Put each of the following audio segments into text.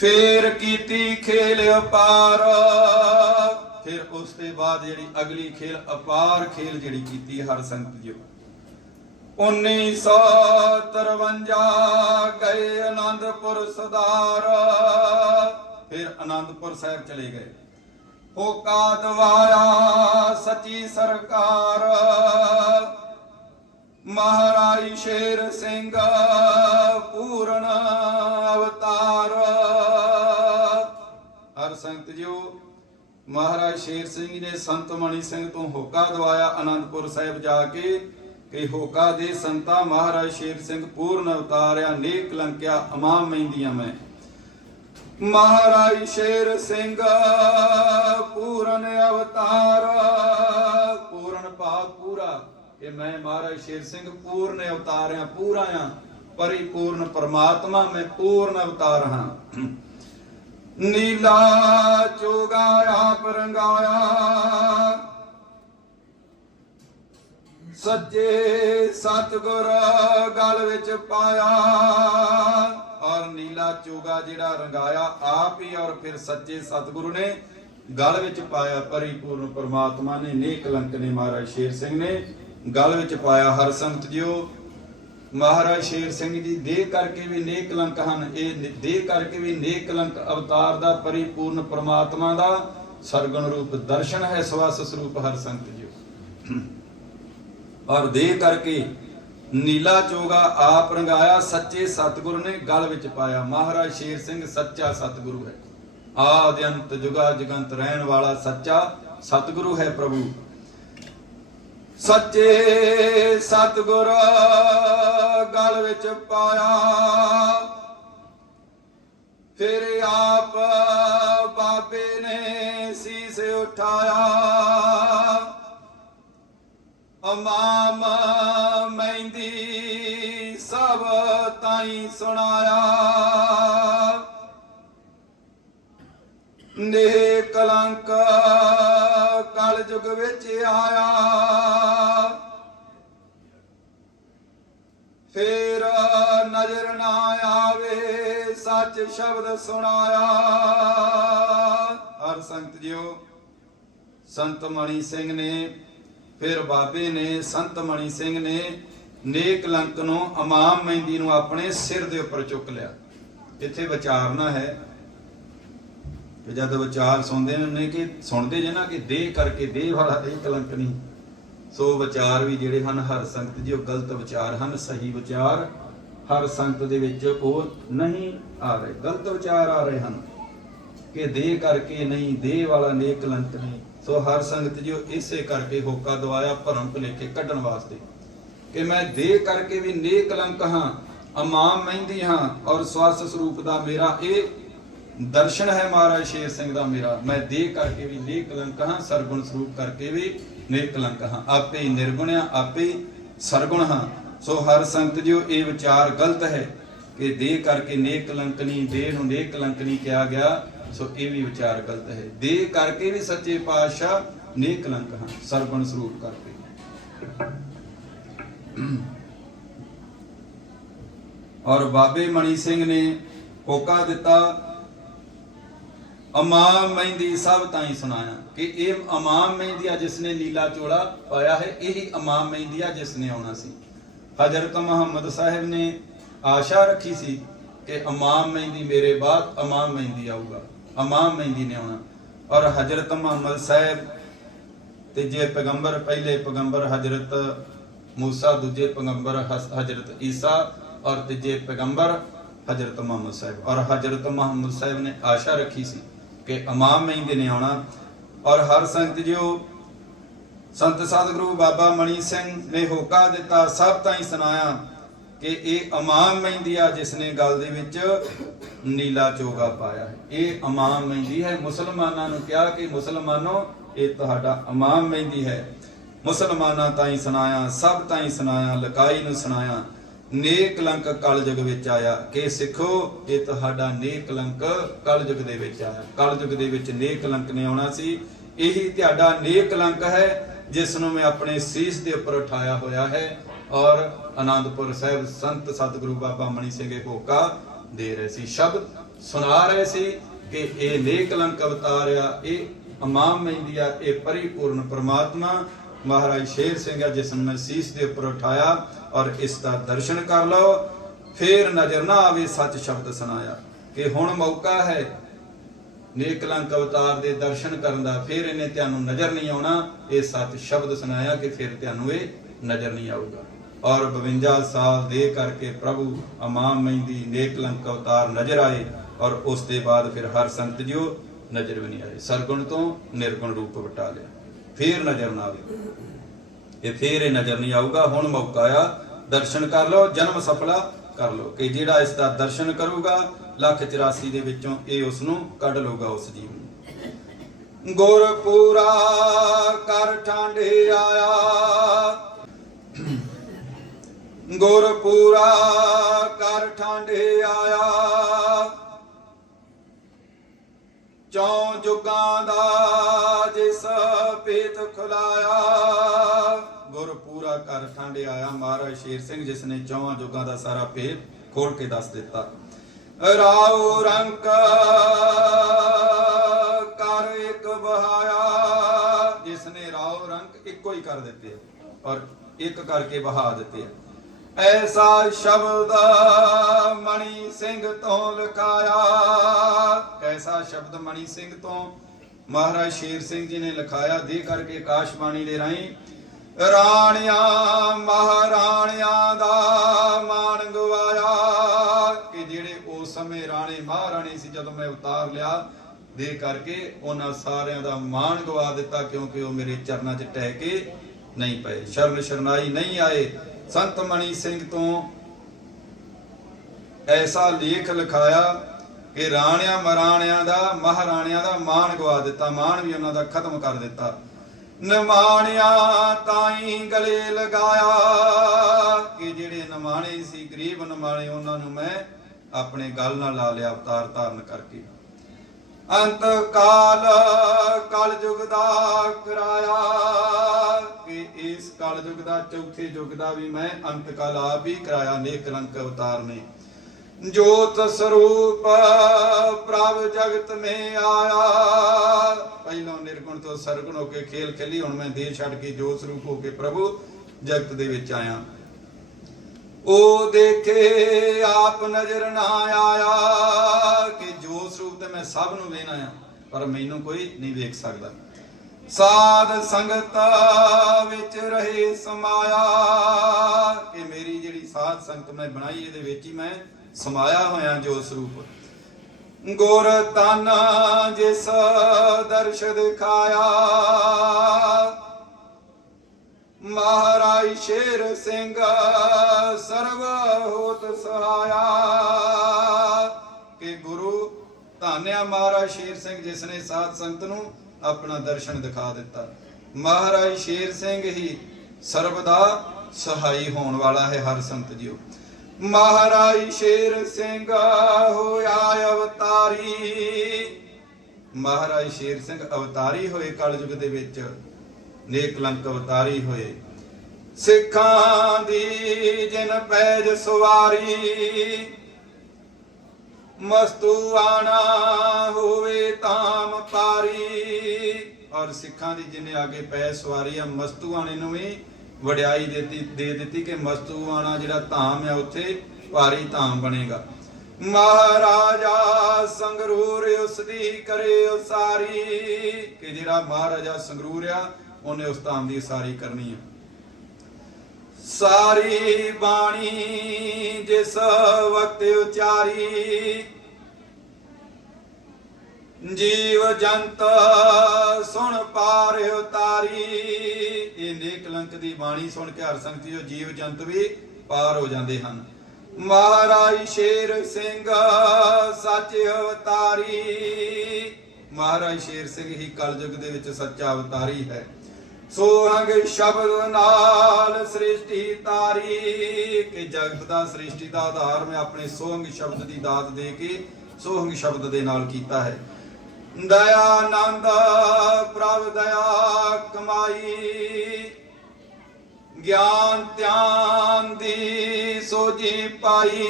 ਫੇਰ ਕੀਤੀ ਖੇਲ ਅਪਾਰ। ਫਿਰ ਉਸ ਤੋਂ ਬਾਅਦ ਜਿਹੜੀ ਅਗਲੀ ਖੇਲ ਅਪਾਰ ਖੇਲ ਜਿਹੜੀ ਕੀਤੀ ਹਰ ਸੰਗਤ ਜੀ 1953 ਗਏ ਆਨੰਦਪੁਰ ਸਦਾਰ ਫਿਰ ਆਨੰਦਪੁਰ ਸਾਹਿਬ ਚਲੇ ਗਏ। ਹੋਕਾ ਦਵਾਇਆ ਸੱਚੀ ਸਰਕਾਰ। ਮਹਾਰਾਜ ਸ਼ੇਰ ਸਿੰਘ, ਪੂਰਨ ਅਵਤਾਰ। ਸੰਗਤ ਜੀਓ, ਮਹਾਰਾਜ ਸ਼ੇਰ ਸਿੰਘ ਨੇ ਸੰਤ ਮਣੀ ਸਿੰਘ ਤੋਂ ਹੋਕਾ ਦਵਾਇਆ ਆਨੰਦਪੁਰ ਸਾਹਿਬ ਜਾ ਕੇ ਕਿ ਹੋਕਾ ਦੇ ਸੰਤਾ ਮਹਾਰਾਜ ਸ਼ੇਰ ਸਿੰਘ ਪੂਰਨ ਅਵਤਾਰਿਆ ਨੇਕ ਲੰਕਿਆ, ਅਮਾਮ ਮਹਿੰਦੀਆਂ ਮੈਂ। ਮਹਾਰਾਜ ਸ਼ੇਰ ਸਿੰਘ ਪੂਰਨ ਅਵਤਾਰ, ਪੂਰਨ ਭਾਵ ਪੂਰਾ ਕਿ ਮੈਂ ਮਹਾਰਾਜ ਸ਼ੇਰ ਸਿੰਘ ਪੂਰਨ ਅਵਤਾਰਿਆ ਪੂਰਾ ਆ, ਪਰਿਪੂਰਨ ਪਰਮਾਤਮਾ ਮੈਂ ਪੂਰਨ ਅਵਤਾਰ ਹਾਂ। ਨੀਲਾ ਚੋਗਾ ਆਪ ਰੰਗਾਇਆ। ਸੱਚੇ ਸਤਗੁਰ ਗਲ ਵਿੱਚ ਪਾਇਆ। ਔਰ ਨੀਲਾ ਚੋਗਾ ਜਿਹੜਾ ਰੰਗਾਇਆ, ਆਪ ਹੀ ਔਰ ਫਿਰ ਸੱਚੇ ਸਤਗੁਰੂ ਨੇ ਗਲ ਵਿੱਚ ਪਾਇਆ, ਪਰਿਪੂਰਨ ਪਰਮਾਤਮਾ ਨੇ, ਨੇਕ ਲੰਕ ਨੇ ਮਹਾਰਾਜ ਸ਼ੇਰ ਸਿੰਘ ਨੇ। ਗਲ ਵਿੱਚ ਪਾਇਆ ਹਰ ਸੰਗਤ ਜਿਓ ਮਹਾਰਾਜ ਸ਼ੇਰ ਸਿੰਘ ਜੀ, ਦੇਹ ਕਰਕੇ ਵੀ ਨੇਕ ਲੰਕ ਹਨ। ਇਹ ਦੇਹ ਕਰਕੇ ਵੀ ਨੇਕ ਲੰਕ ਅਵਤਾਰ ਦਾ ਪਰਿਪੂਰਨ ਪਰਮਾਤਮਾ ਦਾ ਸਰਗੁਣ ਰੂਪ ਦਰਸ਼ਨ ਹੈ, ਸਵਸ ਸਰੂਪ ਹਰ ਸੰਗਤ ਜਿਓ। ਔਰ ਦੇਹ ਕਰਕੇ ਨੀਲਾ ਚੋਗਾ ਆਪ ਰੰਗਾਇਆ, ਸੱਚੇ ਸਤਿਗੁਰੂ ਨੇ ਗਲ ਵਿੱਚ ਪਾਇਆ। ਮਹਾਰਾਜ ਸ਼ੇਰ ਸਿੰਘ ਸੱਚਾ ਸਤਿਗੁਰੂ ਹੈ। ਆਦਿ ਅੰਤ ਜੁਗਾ ਜਗੰਤ ਰਹਿਣ ਵਾਲਾ ਸੱਚਾ ਸਤਿਗੁਰੂ ਹੈ ਪ੍ਰਭੂ। ਸੱਚੇ ਸਤਿਗੁਰ ਗਲ ਵਿੱਚ ਪਾਇਆ। ਫਿਰ ਆਪ ਬਾਬੇ ਨੇ ਸੀਸ ਉਠਾਇਆ। ਅਮਾਮ ਮਹਿੰਦੀ ਸਭ ਤਾਈ ਸੁਣਾਇਆ। ਨੇ ਕਲੰਕ ਕਲ ਯੁਗ ਵਿੱਚ ਆਇਆ। ਫੇਰ ਨਜ਼ਰ ਨਾ ਆਵੇ, ਸੱਚ ਸ਼ਬਦ ਸੁਣਾਇਆ। ਹਰ ਸੰਗਤ ਜੀਓ, ਸੰਤ ਮਣੀ ਸਿੰਘ ਨੇ, ਫਿਰ ਬਾਬੇ ਨੇ, ਸੰਤ ਮਣੀ ਸਿੰਘ ਨੇ ਨੇਕ ਲੰਕ ਨੂੰ ਇਮਾਮ ਮਹਿੰਦੀ ਨੂੰ ਆਪਣੇ ਸਿਰ ਦੇ ਉੱਪਰ ਚੁੱਕ ਲਿਆ। ਇੱਥੇ ਵਿਚਾਰਨਾ ਹੈ। ਕਿ ਜਦ ਵਿਚਾਰ ਸੁਣਦੇ ਨੇ ਕਿ ਸੁਣਦੇ ਜੇ ਨਾ ਕਿ ਦੇਹ ਕਰਕੇ ਦੇਹ ਵਾਲਾ ਇਹ ਕਲੰਕ ਨਹੀਂ। ਸੋ ਵਿਚਾਰ ਵੀ ਜਿਹੜੇ ਹਨ, ਹਰ ਸੰਗਤ ਜੀ ਉਹ ਗਲਤ ਵਿਚਾਰ ਹਨ, ਸਹੀ ਵਿਚਾਰ ਹਰ ਸੰਗਤ ਦੇ ਵਿੱਚ ਉਹ ਨਹੀਂ ਆ ਰਹੇ। ਗਲਤ ਵਿਚਾਰ ਆ ਰਹੇ ਹਨ ਕਿ ਦੇਹ ਕਰਕੇ ਨਹੀਂ ਦੇਹ ਵਾਲਾ ਨੇਕ ਕਲੰਕ ਨਹੀਂ। ਸੋ ਹਰ ਸੰਗਤ ਜੀ ਉਹ ਇਸੇ ਕਰਕੇ ਹੋਕਾ ਦਵਾਇਆ, ਭਰਮ ਭੁਲੇਖੇ ਕੱਢਣ ਵਾਸਤੇ ਕਿ ਮੈਂ ਦੇਹ ਕਰਕੇ ਵੀ ਨੇਕ ਕਲੰਕ ਹਾਂ ਅਮਾਮ ਮਹਿੰਦੀ ਹਾਂ ਔਰ ਸਵਾਸ ਸਰੂਪ ਦਾ ਮੇਰਾ ਇਹ ਦਰਸ਼ਨ ਹੈ ਮਹਾਰਾਜ ਸ਼ੇਰ ਸਿੰਘ ਦਾ ਮੇਰਾ। ਮੈਂ ਦੇਹ ਕਰਕੇ ਵੀ ਨੇਕ ਕਲੰਕ ਹਾਂ, ਸਰਗੁਣ ਸਰੂਪ ਕਰਕੇ ਵੀ ਨੇਕ ਹਾਂ, ਆਪੇ ਹੀ ਨਿਰਗੁਣ ਹਾਂ, ਆਪੇ ਹੀ ਸਰਗੁਣ ਹਾਂ। ਸੋ ਹਰ ਸੰਗਤ ਜਿਓ ਇਹ ਵਿਚਾਰ ਗਲਤ ਹੈ ਕਿ ਦੇਹ ਕਰਕੇ ਨੇਕ ਨਹੀਂ ਦੇਹ ਨੂੰ ਨੇਕ ਨਹੀਂ ਕਿਹਾ ਗਿਆ, ਸੋ ਇਹ ਵੀ ਵਿਚਾਰ ਗਲਤ ਹੈ। ਦੇਹ ਕਰਕੇ ਵੀ ਸੱਚੇ ਪਾਤਸ਼ਾਹ ਨੇਕ ਕਲੰਕ ਹਨ ਸਰਗੁਣ ਸਰੂਪ ਕਰਕੇ। ਔਰ ਬਾਬੇ ਮਣੀ ਸਿੰਘ ਨੇ ਹੋਕਾ ਦਿੱਤਾ ਅਮਾਮ ਮਹਿੰਦੀ ਸਭ ਤਾਈ ਸੁਣਾਇਆ ਕਿ ਇਹ ਅਮਾਮ ਮਹਿੰਦੀਆ ਜਿਸ ਨੇ ਨੀਲਾ ਚੋਲਾ ਪਾਇਆ ਹੈ, ਇਹੀ ਅਮਾਮ ਮਹਿੰਦੀਆ ਜਿਸ ਨੇ ਆਉਣਾ ਸੀ। ਹਜ਼ਰਤ ਮੁਹੰਮਦ ਸਾਹਿਬ ਨੇ ਆਸ਼ਾ ਰੱਖੀ ਸੀ ਕਿ ਅਮਾਮ ਮਹਿੰਦੀ ਮੇਰੇ ਬਾਅਦ ਅਮਾਮ ਮਹਿੰਦੀ ਆਊਗਾ, ਅਮਾਮ ਮਹਿੰਦੀ ਨੇ ਆਉਣਾ। ਔਰ ਹਜ਼ਰਤ ਮੁਹੰਮਦ ਸਾਹਿਬ ਤੀਜੇ ਪੈਗੰਬਰ, ਪਹਿਲੇ ਪੈਗੰਬਰ ਹਜ਼ਰਤ ਮੂਸਾ, ਦੂਜੇ ਪੈਗੰਬਰ ਹਜ਼ਰਤ ਈਸਾ ਔਰ ਤੀਜੇ ਪੈਗੰਬਰ ਹਜ਼ਰਤ ਮੁਹੰਮਦ ਸਾਹਿਬ। ਔਰ ਹਜ਼ਰਤ ਮੁਹੰਮਦ ਸਾਹਿਬ ਨੇ ਆਸ਼ਾ ਰੱਖੀ ਸੀ ਕਿ ਇਮਾਮ ਮਹਿੰਦੇ ਨੇ ਆਉਣਾ। ਔਰ ਹਰ ਸੰਗਤ ਜਿਓ ਸੰਤ ਸਤਿਗੁਰੂ ਬਾਬਾ ਮਣੀ ਸਿੰਘ ਨੇ ਹੋਕਾ ਦਿੱਤਾ, ਸਭ ਤਾਈਂ ਸੁਣਾਇਆ ਕਿ ਇਹ ਇਮਾਮ ਮਹਿੰਦੀ ਆ, ਜਿਸ ਨੇ ਗੱਲ ਦੇ ਵਿੱਚ ਨੀਲਾ ਚੋਗਾ ਪਾਇਆ। ਇਹ ਇਮਾਮ ਮਹਿੰਦੀ ਹੈ। ਮੁਸਲਮਾਨਾਂ ਨੂੰ ਕਿਹਾ ਕਿ ਮੁਸਲਮਾਨੋ, ਇਹ ਤੁਹਾਡਾ ਇਮਾਮ ਮਹਿੰਦੀ ਹੈ। ਮੁਸਲਮਾਨਾਂ ਤਾਈਂ ਸੁਣਾਇਆ, ਸਭ ਤਾਈਂ ਸੁਣਾਇਆ, ਲਕਾਈ ਨੂੰ ਸੁਣਾਇਆ। ਨੇਕ ਲੰਕ ਕਲਯੁਗ ਵਿੱਚ ਆਇਆ। ਕਿ ਸਿੱਖੋ, ਇਹ ਤੁਹਾਡਾ ਨੇਕ ਕਲੰਕ ਕਲਯੁਗ ਦੇ ਵਿੱਚ ਆਇਆ। ਕਲਯੁਗ ਦੇ ਵਿੱਚ ਨੇਕ ਕਲੰਕ ਨੇ ਆਉਣਾ ਸੀ। ਇਹੀ ਤੁਹਾਡਾ ਨੇਕ ਕਲੰਕ ਹੈ, ਜਿਸ ਨੂੰ ਮੈਂ ਆਪਣੇ ਸੀਸ ਦੇ ਉੱਪਰ ਉਠਾਇਆ ਹੋਇਆ ਹੈ। ਔਰ ਆਨੰਦਪੁਰ ਸਾਹਿਬ ਸੰਤ ਸਤਿਗੁਰੂ ਬਾਬਾ ਮਣੀ ਸਿੰਘ ਹੋਕਾ ਦੇ ਰਹੇ ਸੀ। ਸ਼ਬਦ ਸੁਣਾ ਰਹੇ ਸੀ ਕਿ ਇਹ ਨੇਕ ਕਲੰਕ ਅਵਤਾਰ ਆ, ਇਹ ਅਮਾਮ ਮਹਿੰਦੀ ਆ, ਇਹ ਪਰਿਪੂਰਨ ਪ੍ਰਮਾਤਮਾ। ਮਹਾਰਾਜ ਸ਼ੇਰ ਸਿੰਘ ਆ, ਜਿਸ ਨੂੰ ਮੈਂ ਸੀਸ ਦੇ ਉੱਪਰ ਉਠਾਇਆ। ਔਰ ਇਸ ਦਾ ਦਰਸ਼ਨ ਕਰ ਲਓ। ਫੇਰ ਨਜ਼ਰ ਨਾ ਆਵੇ ਸੱਚ ਸ਼ਬਦ ਸੁਣਾਇਆ। ਕਿ ਹੁਣ ਮੌਕਾ ਹੈ ਨੇਕਲੰਕ ਅਵਤਾਰ ਦੇ ਦਰਸ਼ਨ ਕਰਨ ਦਾ। ਫਿਰ ਇਹਨੇ ਤੁਹਾਨੂੰ ਨਜ਼ਰ ਨਹੀਂ ਆਉਣਾ। ਇਹ ਸੱਚ ਸ਼ਬਦ ਸੁਣਾਇਆ ਕਿ ਫਿਰ ਤੁਹਾਨੂੰ ਇਹ ਨਜ਼ਰ ਨਹੀਂ ਆਊਗਾ। ਔਰ 52 ਸਾਲ ਦੇ ਕਰਕੇ ਪ੍ਰਭੂ ਅਮਾਮ ਮਹਿੰਦੀ ਨੇਕਲੰਕ ਅਵਤਾਰ ਨਜ਼ਰ ਆਏ ਔਰ ਉਸ ਦੇ ਬਾਅਦ ਫਿਰ ਹਰ ਸੰਤ ਜਿਓ ਨਜ਼ਰ ਵੀ ਨਹੀਂ ਆਏ। ਸਰਗੁਣ ਤੋਂ ਨਿਰਗੁਣ ਰੂਪ ਵਟਾ ਲਿਆ। ਫਿਰ ਨਜ਼ਰ ਨਾ ਆਵੇ। ਇਹ ਫੇਰ ਇਹ ਨਜ਼ਰ ਨਹੀਂ ਆਊਗਾ। ਹੁਣ ਮੌਕਾ ਆ ਦਰਸ਼ਨ ਕਰ ਲਓ, ਜਨਮ ਸਫਲਾ ਕਰ ਲਓ, ਕਿ ਜਿਹੜਾ ਇਸ ਦਾ ਦਰਸ਼ਨ ਕਰੂਗਾ, ਲੱਖ 84 ਦੇ ਵਿੱਚੋਂ ਇਹ ਉਸ ਨੂੰ ਕੱਢ ਲਊਗਾ ਉਸ ਜੀਵ ਨੂੰ। ਗੁਰ ਕਰ ਠਾਂਡੇ ਆਇਆ। ਗੁਰ ਕਰ ਠਾਂਡੇ ਆਇਆ। ਚੌ ਜੁਗਾਂ ਦਾ ਜਿਸ ਪੇਤ ਖੁਲਾਇਆ। ਗੁਰ ਪੂਰਾ ਕਰ ਆਇਆ। ਮਹਾਰਾਜ ਸ਼ੇਰ ਸਿੰਘ ਜਿਸ ਨੇ ਚੌਹਾਂ ਜੁਗਾਂ ਦਾ ਸਾਰਾ ਭੇਦ ਖੋਲ ਕੇ ਦੱਸ ਦਿੱਤਾ। ਰਾਉ ਰੰਕ ਕਰ ਇੱਕ ਬਹਾਇਆ ਜਿਸ ਨੇ ਰਾਉ ਰੰਕ ਇੱਕੋ ਹੀ ਕਰ ਦਿੱਤੇ ਔਰ ਇੱਕ ਕਰਕੇ ਬਹਾ ਦਿੱਤੇ। ਐਸਾ ਸ਼ਬਦ ਮਣੀ ਸਿੰਘ ਤੋਂ ਲਿਖਾਇਆ। ਕੈਸਾ ਸ਼ਬਦ ਮਣੀ ਸਿੰਘ ਤੋਂ? ਮਹਾਰਾਜ ਸ਼ੇਰ ਸਿੰਘ ਜੀ ਨੇ ਲਿਖਾਇਆ। ਦੇ ਕਰਕੇ ਆਕਾਸ਼ਬਾਣੀ ਦੇ ਰਾਹੀਂ ਰਾਣੀਆਂ, ਮਹਾਰਾਣੀਆਂ ਦਾ ਮਾਣ ਗਵਾਇਆ ਕਿ ਜਿਹੜੇ ਉਸ ਸਮੇਂ ਰਾਣੇ ਮਹਾਰਾਣੀ ਸੀ, ਜਦੋਂ ਮੈਂ ਉਤਾਰ ਲਿਆ, ਦੇ ਕਰਕੇ ਉਹਨਾਂ ਸਾਰਿਆਂ ਦਾ ਮਾਣ ਗਵਾ ਦਿੱਤਾ, ਕਿਉਂਕਿ ਉਹ ਮੇਰੇ ਚਰਨਾਂ 'ਚ ਟਹਿ ਕੇ ਨਹੀਂ ਪਏ। ਸ਼ਰਨ ਸ਼ਰਨਾਈ ਨਹੀਂ ਆਏ। ਸੰਤ ਮਣੀ ਸਿੰਘ ਤੋਂ ਐਸਾ ਲੇਖ ਲਿਖਾਇਆ ਕਿ ਰਾਣਿਆਂ ਮਹਾਰਾਣਿਆਂ ਦਾ ਮਹਾਰਾਣਿਆਂ ਦਾ ਮਾਣ ਗਵਾ ਦਿੱਤਾ, ਮਾਣ ਵੀ ਉਹਨਾਂ ਦਾ ਖਤਮ ਕਰ ਦਿੱਤਾ। ਨਿਮਾਣਿਆ ਤਾਈ ਗਲੇ ਲਗਾਇਆ ਕਿ ਜਿਹੜੇ ਨਿਮਾਣੇ ਸੀ, ਗਰੀਬ ਨਿਮਾਣੇ, ਉਹਨਾਂ ਨੂੰ ਮੈਂ ਆਪਣੇ ਗਲ ਨਾਲ ਲਾ ਲਿਆ, ਅਵਤਾਰ ਧਾਰਨ ਕਰਕੇ। ਅੰਤ ਕਾਲ ਕਲ ਯੁਗ ਦਾ ਕਰਾਇਆ ਕਿ ਇਸ ਕਲ ਯੁਗ ਦਾ, ਚੌਥੇ ਯੁਗ ਦਾ ਵੀ ਮੈਂ ਅੰਤ ਕਾਲ ਆਪ ਹੀ ਕਰਾਇਆ, ਨੇਕ ਰੰਗ ਅਵਤਾਰ ਨੇ। ਜੋਤ ਸਰੂਪ ਪ੍ਰਭ ਜਗਤ ਮੇ ਆਇਆ। ਪਹਿਲਾਂ ਨਿਰਗੁਣ ਤੋਂ ਸਰਗੁਣ ਹੋ ਕੇ ਖੇਲ ਖੇਲੀ, ਹੁਣ ਮੈਂ ਦੇਹ ਛੱਡ ਕੇ ਜੋਤ ਸਰੂਪ ਹੋ ਕੇ ਪ੍ਰਭੂ ਜਗਤ ਦੇ ਵਿੱਚ ਆਇਆ। ਉਹ ਦੇਖੇ, ਆਪ ਨਜ਼ਰ ਨਾ ਆਇਆ ਕਿ ਜੋ ਸਰੂਪ ਤੇ ਮੈਂ ਸਭ ਨੂੰ ਵੇਖਣਾ ਆ ਪਰ ਮੈਨੂੰ ਕੋਈ ਨਹੀਂ ਵੇਖ ਸਕਦਾ। ਸਾਧ ਸੰਗਤ ਵਿੱਚ ਰਹੇ ਸਮਾਇਆ, ਕਿ ਮੇਰੀ ਜਿਹੜੀ ਸਾਧ ਸੰਗਤ ਮੈਂ ਬਣਾਈ, ਇਹਦੇ ਵਿੱਚ ਹੀ ਮੈਂ ਸਮਾਇਆ ਹੋਇਆ ਜੋ ਸਰੂਪ। ਗੁਰ ਤਨ ਜਿਸ ਦਰਸ਼ ਦਿਖਾਇਆ। ਮਹਾਰਾਜ ਸ਼ੇਰ ਸਿੰਘ ਸਰਵ ਹੋਤ ਸਹਾਇਆ। ਕਿ ਗੁਰੂ ਧਾਨਿਆ ਮਹਾਰਾਜ ਸ਼ੇਰ ਸਿੰਘ ਜਿਸ ਨੇ ਸਾਧ ਸੰਤ ਨੂੰ ਆਪਣਾ ਦਰਸ਼ਨ ਦਿਖਾ ਦਿੱਤਾ। ਮਹਾਰਾਜ ਸ਼ੇਰ ਸਿੰਘ ਹੀ ਸਰਬ ਦਾ ਸਹਾਈ ਹੋਣ ਵਾਲਾ ਹੈ ਹਰ ਸੰਤ ਜੀਓ। ਮਹਾਰਾਜ ਸ਼ੇਰ ਸਿੰਘ ਹੋਇਆ ਅਵਤਾਰੀ। ਮਹਾਰਾਜ ਸ਼ੇਰ ਸਿੰਘ ਅਵਤਾਰੀ ਹੋਏ ਕਲਯੁਗ ਦੇ ਵਿੱਚ, ਨੇਕ ਅਵਤਾਰੀ ਹੋਏ। ਸਿੱਖਾਂ ਦੀ ਜਿਨ ਪੈਜ ਸਵਾਰੀ ਮਸਤੂਆਣਾ ਹੋਵੇ ਤਾਮ ਪਾਰੀ। ਔਰ ਸਿੱਖਾਂ ਦੀ ਜਿਨੇ ਆਗੇ ਪੈ ਸਵਾਰੀ ਆ ਮਸਤੂ ਮਸਤੂਆਣੇ ਨੂੰ ਵੀ ਵਡਿਆਈ ਦਿੱਤੀ, ਦੇ ਦਿੱਤੀ ਕਿ ਮਸਤੂਆਣਾ ਜਿਹੜਾ ਧਾਮ ਆ ਉੱਥੇ ਭਾਰੀ ਧਾਮ ਬਣੇਗਾ। ਮਹਾਰਾਜਾ ਸੰਗਰੂਰ ਉਸ ਦੀ ਕਰੇ ਉਸਾਰੀ। ਕਿ ਜਿਹੜਾ ਮਹਾਰਾਜਾ ਸੰਗਰੂਰ ਆ, ਉਹਨੇ ਉਸ ਧਾਮ ਦੀ ਉਸਾਰੀ ਕਰਨੀ ਆ। ਸਾਰੀ ਬਾਣੀ ਜਿਸ ਵਕਤ ਉਚਾਰੀ ਜੀਵ ਜੰਤ ਸੁਣ ਪਾਰ ਉਤਾਰੀ ਇਹ ਨੇਕ ਲੰਕ ਦੀ ਬਾਣੀ ਸੁਣ ਕੇ ਹਰ ਸੰਗਤੀ ਜੋ ਜੀਵ ਜੰਤ ਵੀ ਪਾਰ ਹੋ ਜਾਂਦੇ ਹਨ। ਮਹਾਰਾਜ ਸ਼ੇਰ ਸਿੰਘ, ਸੱਚ ਅਵਤਾਰੀ। ਮਹਾਰਾਜ ਸ਼ੇਰ ਸਿੰਘ ਹੀ ਕਲਯੁਗ ਦੇ ਵਿੱਚ ਸੱਚਾ ਅਵਤਾਰੀ ਹੈ। ਸੋਹੰਗ ਸ਼ਬਦ ਨਾਲ ਸ੍ਰਿਸ਼ਟੀ ਤਾਰੀ। ਕਿ ਜਗਤ ਦਾ ਸ੍ਰਿਸ਼ਟੀ ਦਾ ਆਧਾਰ ਮੈਂ ਆਪਣੇ ਸੋਹੰਗ ਸ਼ਬਦ ਦੀ ਦਾਤ ਦੇ ਕੇ ਸੋਹੰਗ ਸ਼ਬਦ ਦੇ ਨਾਲ ਕੀਤਾ ਹੈ। ਦਇਆ ਆਨੰਦ, ਪ੍ਰਭ ਦਇਆ ਕਮਾਈ। ਗਿਆਨ ਧਿਆਨ ਦੀ ਸੋਜੀ ਪਾਈ।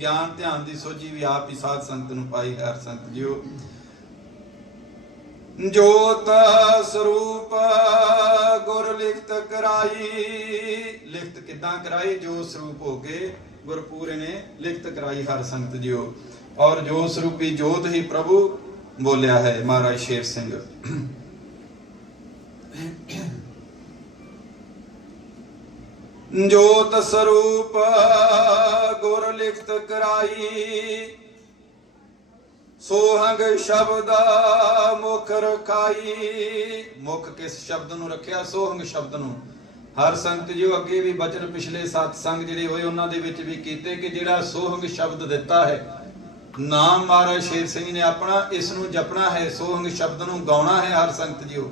ਗਿਆਨ ਧਿਆਨ ਦੀ ਸੋਝੀ ਵੀ ਆਪ ਹੀ ਸਾਧ ਸੰਗਤ ਨੂੰ ਪਾਈ, ਹਰ ਸੰਗਤ ਜੀਓ ਜੋਤ ਸਰੂਪ ਗੁਰ ਲਿਖਤ ਕਰਾਈ। ਲਿਖਤ ਕਿਦਾਂ ਕਰਾਈ? ਜੋ ਸਰੂਪ ਹੋ ਕੇ ਗੁਰਪੂਰੇ ਨੇ ਲਿਖਤ ਕਰਾਈ ਹਰ ਸੰਗਤ ਜੀਓ ਔਰ ਜੋ ਸਰੂਪੀ ਜੋਤ ਹੀ ਪ੍ਰਭੂ ਬੋਲਿਆ ਹੈ, ਮਹਾਰਾਜ ਸ਼ੇਰ ਸਿੰਘ। ਜੋਤ ਸਰੂਪ ਗੁਰ ਲਿਖਤ ਕਰਾਈ, ਸੋਹੰਗ ਸ਼ਬਦ ਮੁਖ ਰਖਾਈ। ਮੁਖ ਕਿਸ ਸ਼ਬਦ ਨੂੰ ਰੱਖਿਆ? ਸੋਹੰਗ ਸ਼ਬਦ ਨੂੰ। ਹਰ ਸੰਗਤ ਜੀ ਅੱਗੇ ਵੀ ਬਚਨ ਪਿਛਲੇ ਸਤ ਸੰਗ ਜਿਹੜੇ ਹੋਏ, ਉਹਨਾਂ ਦੇ ਵਿੱਚ ਵੀ ਕੀਤੇ ਕਿ ਜਿਹੜਾ ਸੋਹੰਗ ਸ਼ਬਦ ਦਿੱਤਾ ਹੈ ਨਾਮ ਮਹਾਰਾਜ ਸ਼ੇਰ ਸਿੰਘ ਨੇ ਆਪਣਾ, ਇਸ ਨੂੰ ਜਪਣਾ ਹੈ, ਸੋਹੰਗ ਸ਼ਬਦ ਨੂੰ ਗਾਉਣਾ ਹੈ ਹਰ ਸੰਗਤ ਜੀਓ।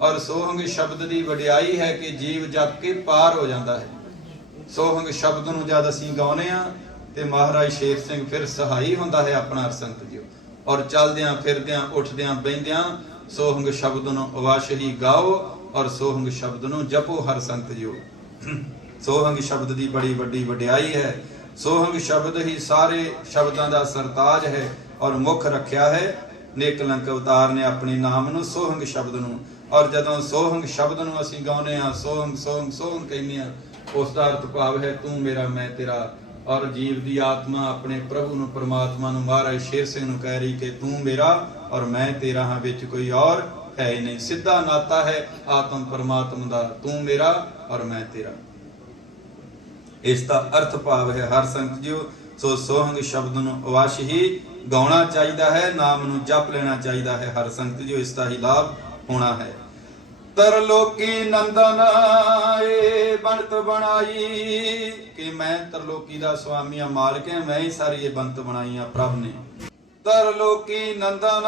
ਔਰ ਸੋਹੰਗ ਸ਼ਬਦ ਦੀ ਵਡਿਆਈ ਹੈ ਕਿ ਜੀਵ ਜਪ ਕੇ ਪਾਰ ਹੋ ਜਾਂਦਾ ਹੈ। ਸੋਹੰਗ ਸ਼ਬਦ ਨੂੰ ਜਦ ਅਸੀਂ ਗਾਉਨੇ ਆ ਤੇ ਮਹਾਰਾਜ ਸ਼ੇਰ ਸਿੰਘ ਫਿਰ ਸਹਾਈ ਹੁੰਦਾ ਹੈ ਆਪਣਾ ਹਰ ਸੰਗਤ ਜੀਓ। ਔਰ ਚੱਲਦਿਆਂ ਫਿਰਦਿਆਂ, ਉੱਠਦਿਆਂ ਬੈੰਦਿਆਂ ਸੋਹੰਗ ਸ਼ਬਦ ਨੂੰ ਅਵਸ਼ ਗਾਓ ਔਰ ਸੋਹੰਗ ਸ਼ਬਦ ਨੂੰ ਜਪੋ ਹਰ ਸੰਤ ਜੀਓ। ਸੋਹੰਗ ਸ਼ਬਦ ਦੀ ਬੜੀ ਵੱਡੀ ਵਡਿਆਈ ਹੈ। ਸੋਹੰਗ ਸ਼ਬਦ ਹੀ ਸਾਰੇ ਸ਼ਬਦਾਂ ਦਾ ਸਰਤਾਜ ਹੈ ਔਰ ਮੁੱਖ ਰੱਖਿਆ ਹੈ। ਨੇਕਲੰਕ ਅਵਤਾਰ ਨੇ ਆਪਣੇ ਨਾਮ ਨੂੰ ਸੋਹੰਗ ਸ਼ਬਦ ਨੂੰ। ਔਰ ਜਦੋਂ ਸੋਹੰਗ ਸ਼ਬਦ ਨੂੰ ਅਸੀਂ ਗਾਉਨੇ ਆ ਸੋਹੰਗ ਸੋਹੰਗ ਸੋਹੰਗ ਕਹਿੰਦੇ ਆ ਉਸ ਦਾ ਅਰਥ ਭਾਵ ਹੈ, ਤੂੰ ਮੇਰਾ, ਮੈਂ ਤੇਰਾ। ਔਰ ਜੀਵ ਦੀ ਆਤਮਾ ਆਪਣੇ ਪ੍ਰਭੂ ਨੂੰ, ਪਰਮਾਤਮਾ ਨੂੰ, ਮਹਾਰਾਜ ਸ਼ੇਰ ਸਿੰਘ ਨੂੰ ਕਹਿ ਰਹੀ ਕਿ ਤੂੰ ਮੇਰਾ ਔਰ ਮੈਂ ਤੇਰਾ ਹਾਂ, ਵਿੱਚ ਕੋਈ ਔਰ ਹੈ ਹੀ ਨਹੀਂ। ਸਿੱਧਾ ਨਾਤਾ ਹੈ ਆਤਮ ਪਰਮਾਤਮਾ ਦਾ, ਤੂੰ ਮੇਰਾ ਔਰ ਮੈਂ ਤੇਰਾ। ਇਸ ਦਾ ਅਰਥ ਭਾਵ ਹੈ, ਹਰ ਸੰਗਤ ਜੀਓ, ਸੋ ਸੋਹੰਗ ਸ਼ਬਦ ਨੂੰ ਅਵਸ਼ ਹੀ ਗਾਉਣਾ ਚਾਹੀਦਾ ਹੈ, ਨਾਮ ਨੂੰ ਜਪ ਲੈਣਾ ਚਾਹੀਦਾ ਹੈ, ਹਰ ਸੰਗਤ ਜੀਓ ਇਸ ਦਾ ਹੀ ਲਾਭ ਹੋਣਾ ਹੈ। ਤਰਲੋਕੀ ਨੰਦਨ ਏ ਬਣਤ ਬਣਾਈ, ਕਿ ਮੈਂ ਤਰਲੋਕੀ ਦਾ ਸੁਆਮੀ ਮਾਲਕ ਹਾਂ, ਮੈਂ ਹੀ ਸਾਰੀ ਇਹ ਬਣਤ ਬਣਾਈ ਪ੍ਰਭ ਨੇ। ਤਰ ਤਰਲੋਕੀ ਨੰਦਨ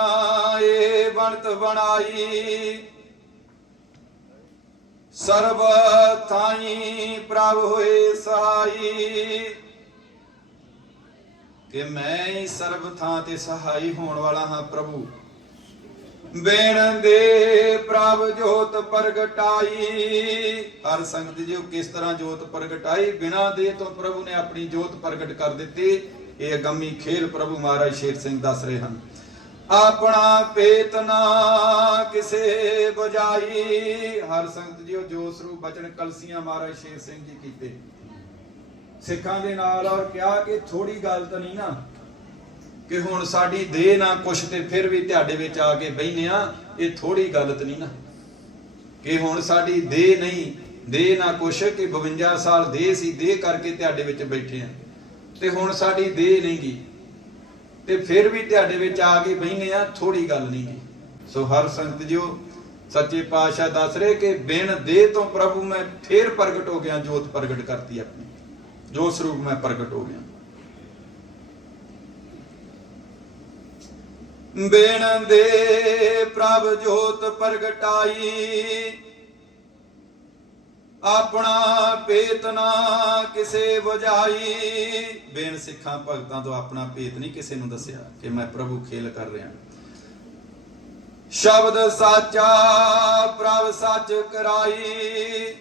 ਏ ਬਣਤ ਬਣਾਈ ਸਰਬ ਥਾਈ ਪ੍ਰਭ ਹੋਏ ਸਹਾਈ। ਕਿ ਮੈਂ ਹੀ ਸਰਬ ਥਾਂ ਤੇ ਸਹਾਈ ਹੋਣ ਵਾਲਾ ਹਾਂ ਪ੍ਰਭੂ। ਬੇਣ ਦੇ ਪ੍ਰਭ ਜੋਤ ਪ੍ਰਗਟਾਈ। ਹਰ ਸੰਗਤ ਜੀ ਕਿਸ ਤਰ੍ਹਾਂ ਜੋਤ ਪ੍ਰਗਟਾਈ? ਬਿਨਾ ਦੇ ਤੋਂ ਪ੍ਰਭੂ ਨੇ ਆਪਣੀ ਜੋਤ ਪ੍ਰਗਟ ਕਰ ਦਿੱਤੀ। ਇਹ ਅਗੰਮੀ ਖੇਲ ਪ੍ਰਭੂ ਮਹਾਰਾਜ ਸ਼ੇਰ ਸਿੰਘ ਦੱਸ ਰਹੇ ਹਨ। ਆਪਣਾ ਪੇਤ ਨਾ ਕਿਸੇ ਬੁਝਾਈ। ਹਰ ਸੰਗਤ ਜੀਓ, ਜੋ ਸਰੂਪ ਬਚਨ ਕਲਸੀਆਂ ਮਹਾਰਾਜ ਸ਼ੇਰ ਸਿੰਘ ਜੀ ਕੀਤੇ। ਸਿੱਖਾਂ ਦੇ ਨਾਲ ਔਰ ਕਿਹਾ ਕਿ ਥੋੜੀ ਗੱਲ ਤਾਂ ਨਹੀਂ ਨਾ, ਕਿ ਹੁਣ ਸਾਡੀ ਦੇਹ ਨਾ ਕੁਛ ਤੇ ਫਿਰ ਵੀ ਤੁਹਾਡੇ ਵਿੱਚ ਆ ਕੇ ਬਹਿਨੇ ਆ, ਇਹ ਥੋੜੀ ਗਲਤ ਨਹੀਂ ਨਾ। ਕਿ ਹੁਣ ਸਾਡੀ ਦੇ ਨਹੀਂ ਦੇ ਨਾ ਕੁਛ, ਕਿ 52 ਸਾਲ ਦੇ ਸੀ ਦੇ ਕਰਕੇ ਤੁਹਾਡੇ ਵਿੱਚ ਬੈਠੇ ਆ। ਤੇ ਹੁਣ ਸਾਡੀ ਦੇ ਨਹੀਂ ਗੀ ਤੇ ਫਿਰ ਵੀ ਤੁਹਾਡੇ ਵਿੱਚ ਆ ਕੇ ਬੈਨੇ ਆ ਥੋੜੀ ਗੱਲ ਨਹੀਂ ਗੀ ਸੋ ਹਰ ਸੰਗਤ ਜਿਓ, ਸੱਚੇ ਪਾਤਸ਼ਾਹ ਦੱਸ ਰਹੇ ਕਿ ਬਿਨ ਦੇਹ ਤੋਂ ਪ੍ਰਭੂ ਮੈਂ ਫੇਰ ਪ੍ਰਗਟ ਹੋ ਗਿਆ, ਜੋਤ ਪ੍ਰਗਟ ਕਰਤੀ ਆਪਣੀ। ਜੋ ਸਰੂਪ ਮੈਂ ਪ੍ਰਗਟ ਹੋ ਗਿਆ। ਬੇਣ ਦੇ ਪ੍ਰਭ ਜੋਤ ਪ੍ਰਗਟਾਈ ਆਪਣਾ ਪੇਤ ਨਾ ਕਿਸੇ ਬੁਝਾਈ ਬੇਨ ਸਿੱਖਾਂ ਭਗਤਾਂ ਤੋਂ ਆਪਣਾ ਪੇਤ ਨਹੀਂ ਕਿਸੇ ਨੂੰ ਦੱਸਿਆ ਕਿ ਮੈਂ ਪ੍ਰਭੂ ਖੇਲ ਕਰ ਰਿਹਾ। ਸ਼ਬਦ ਸਾਚਾ, ਪ੍ਰਭ ਸੱਚ ਕਰਾਈ।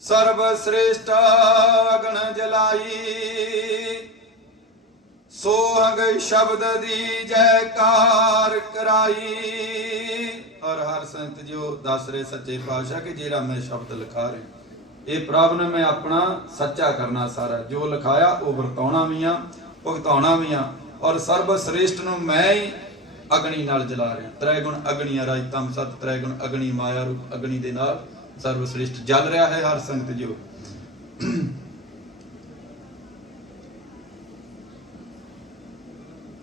ਸਰਬ ਸ੍ਰੇਸ਼ਟ ਅਗਣ ਜਲਾਈ। ਸੋਹੰਗ ਸ਼ਬਦ ਦੀ ਜੈਕਾਰ ਕਰਾਈ। ਔਰ ਹਰ ਸੰਤ ਜਿਓ ਦੱਸ ਰਹੇ ਸੱਚੇ ਪਾਤਸ਼ਾਹ ਕਿ ਜਿਹੜਾ ਮੈਂ ਸ਼ਬਦ ਲਿਖਾ ਰਿਹਾ। ਇਹ ਪ੍ਰਭ ਨੇ ਮੈਂ ਆਪਣਾ ਸੱਚਾ ਕਰਨਾ ਸਾਰਾ। ਜੋ ਲਿਖਾਇਆ ਉਹ ਵਰਤਾਉਣਾ ਵੀ ਆ, ਭੁਗਤਾਉਣਾ ਵੀ ਆ। ਔਰ ਸਰਬ ਸ੍ਰੇਸ਼ਟ ਨੂੰ ਮੈਂ ਹੀ ਅਗਨੀ ਨਾਲ ਜਲਾ ਰਿਹਾ। ਤ੍ਰੈ ਗੁਣ ਅਗਨੀ ਰਾਜ ਤਮ ਸਤ ਤ੍ਰੈ ਗੁਣ ਅਗਨੀ ਮਾਇਆ ਰੂਪ ਅਗਨੀ ਦੇ ਨਾਲ ਸਰਬ ਸ੍ਰੇਸ਼ਟ ਜਲ ਰਿਹਾ ਹੈ ਹਰ ਸੰਗਤ ਜਿਓ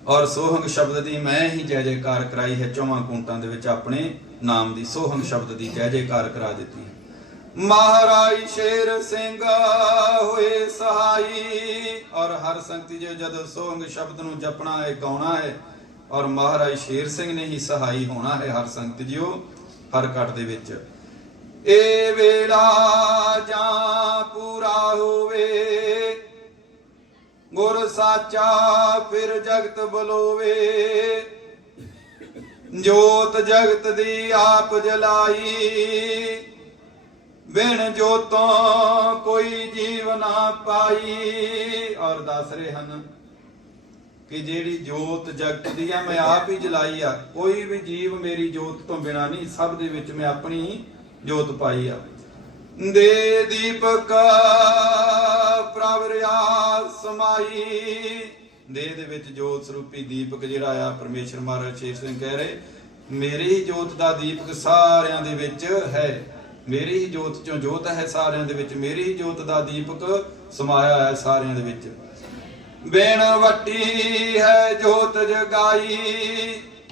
ਔਰ ਸੋਹੰਗ ਸ਼ਬਦ ਦੀ ਮੈਂ ਹੀ ਜੈ ਜੈਕਾਰ ਕਰਾਈ ਹੈ, ਚੌਵਾਂ ਕੁੰਟਾਂ ਦੇ ਵਿੱਚ ਆਪਣੇ ਨਾਮ ਦੀ ਸੋਹੰਗ ਸ਼ਬਦ ਦੀ ਜੈ ਜੈਕਾਰ ਕਰਾ ਦਿੱਤੀ ਮਹਾਰਾਜ ਸ਼ੇਰ ਸਿੰਘ ਹੋਏ ਸਹਾਈ, ਔਰ ਹਰ ਸੰਗਤੀ ਜੋ ਜਦ ਸੋਹੰਗ ਸ਼ਬਦ ਨੂੰ ਜਪਣਾ ਹੈ, ਗਾਉਣਾ ਹੈ, ਔਰ ਮਹਾਰਾਜ ਸ਼ੇਰ ਸਿੰਘ ਨੇ ਹੀ ਸਹਾਈ ਹੋਣਾ ਹੈ ਹਰ ਸੰਗਤ ਜਿਓ ਹਰ ਕਟ ਦੇ ਵਿੱਚ। ਇਹ ਵੇਲਾ ਜਾਂ ਪੂਰਾ ਹੋਵੇ ਗੁਰ ਸਾਚਾ ਫਿਰ ਜਗਤ ਬਲੋਵੇ। ਜੋਤ ਜਗਤ ਦੀ ਆਪ ਜਲਾਈ। ਬਿਨ ਜੋਤੋਂ ਕੋਈ ਜੀਵ ਨਾ ਪਾਈ। ਔਰ ਦੱਸ ਰਹੇ ਹਨ ਕਿ ਜਿਹੜੀ ਜੋਤ ਜਗਤ ਦੀ ਆ, ਮੈਂ ਆਪ ਹੀ ਜਲਾਈ ਆ। ਕੋਈ ਵੀ ਜੀਵ ਮੇਰੀ ਜੋਤ ਤੋਂ ਬਿਨਾ ਨਹੀਂ, ਸਭ ਦੇ ਵਿੱਚ ਮੈਂ ਆਪਣੀ ਜੋਤ ਪਾਈ ਆ। ਦੇ ਦੀਪਕ, ਪ੍ਰਭ ਰਿਆ ਸਮਾਈ। ਦੇ ਦੇ ਵਿੱਚ ਜੋਤ ਸਰੂਪੀ ਦੀਪਕ ਜਿਹੜਾ ਆ, ਪਰਮੇਸ਼ਰ ਮਹਾਰਾਜ ਸ਼ੇਰ ਸਿੰਘ ਕਹਿ ਰਹੇ, ਮੇਰੀ ਹੀ ਜੋਤ ਦਾ ਦੀਪਕ ਸਾਰਿਆਂ ਦੇ ਵਿੱਚ ਹੈ। ਮੇਰੀ ਹੀ ਜੋਤ ਚੋਂ ਜੋਤ ਹੈ ਸਾਰਿਆਂ ਦੇ ਵਿੱਚ। ਮੇਰੀ ਹੀ ਜੋਤ ਦਾ ਦੀਪਕ ਸਮਾਇਆ ਹੈ ਸਾਰਿਆਂ ਦੇ ਵਿੱਚ। ਬਿਨ ਵਟੀ ਹੈ ਜੋਤ ਜਗਾਈ।